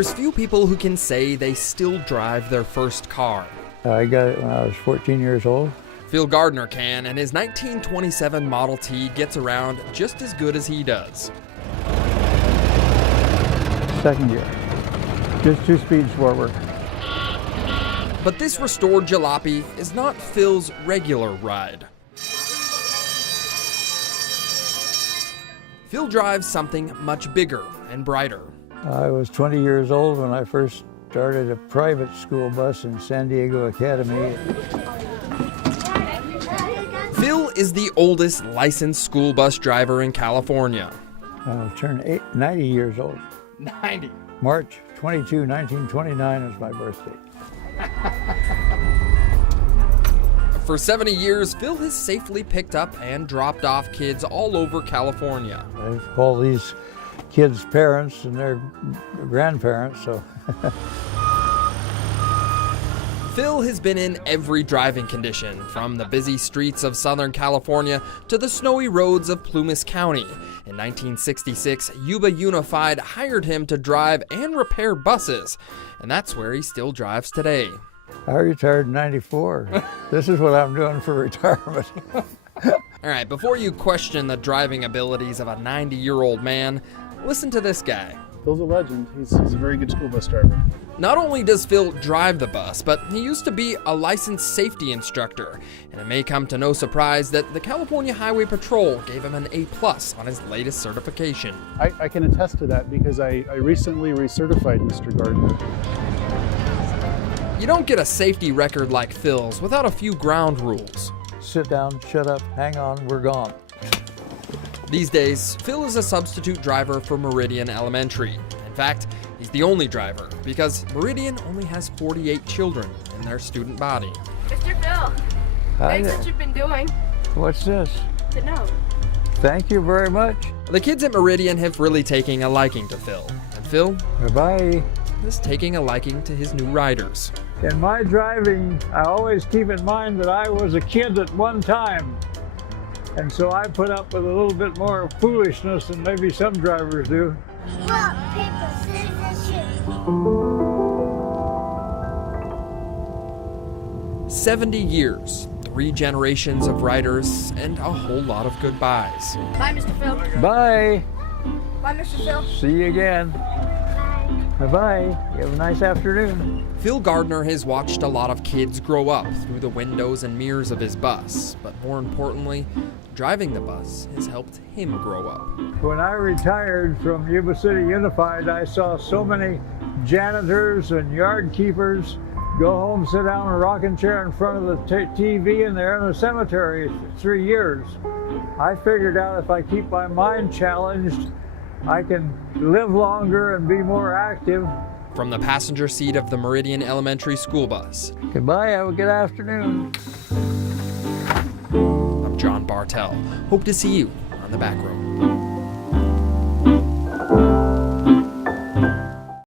There's few people who can say they still drive their first car. I got it when I was 14 years old. Phil Gardner can, and his 1927 Model T gets around just as good as he does. Second gear. Just 2 speeds forward. But this restored jalopy is not Phil's regular ride. Phil drives something much bigger and brighter. I was 20 years old when I first started a private school bus in San Diego Academy. Phil is the oldest licensed school bus driver in California. I turned 90 years old. 90. March 22, 1929 is my birthday. For 70 years, Phil has safely picked up and dropped off kids all over California. I call these kids' parents and their grandparents, so. Phil has been in every driving condition, from the busy streets of Southern California to the snowy roads of Plumas County. In 1966, Yuba Unified hired him to drive and repair buses, and that's where he still drives today. I retired in 94. This is what I'm doing for retirement. All right, before you question the driving abilities of a 90-year-old man, listen to this guy. Phil's a legend. He's a very good school bus driver. Not only does Phil drive the bus, but he used to be a licensed safety instructor. And it may come to no surprise that the California Highway Patrol gave him an A+ on his latest certification. I can attest to that because I recently recertified Mr. Gardner. You don't get a safety record like Phil's without a few ground rules. Sit down, shut up, hang on, we're gone. These days, Phil is a substitute driver for Meridian Elementary. In fact, he's the only driver because Meridian only has 48 children in their student body. Mr. Phil, Hi thanks there. what you've been doing. What's this? To know. Thank you very much. The kids at Meridian have really taken a liking to Phil, and Phil Bye-bye. is taking a liking to his new riders. In my driving, I always keep in mind that I was a kid at one time. And so I put up with a little bit more foolishness than maybe some drivers do. Rock, paper, scissors, shoot. 70 years, 3 generations of riders, and a whole lot of goodbyes. Bye, Mr. Phil. Bye. Bye, Mr. Phil. See you again. Bye-bye. You have a nice afternoon. Phil Gardner has watched a lot of kids grow up through the windows and mirrors of his bus, but more importantly, driving the bus has helped him grow up. When I retired from Yuba City Unified, I saw so many janitors and yard keepers go home, sit down in a rocking chair in front of the TV, and they're in the cemetery 3 years. I figured out if I keep my mind challenged, I can live longer and be more active. From the passenger seat of the Meridian Elementary School bus, Goodbye, have a good afternoon. I'm John Bartell. Hope to see you on the back row.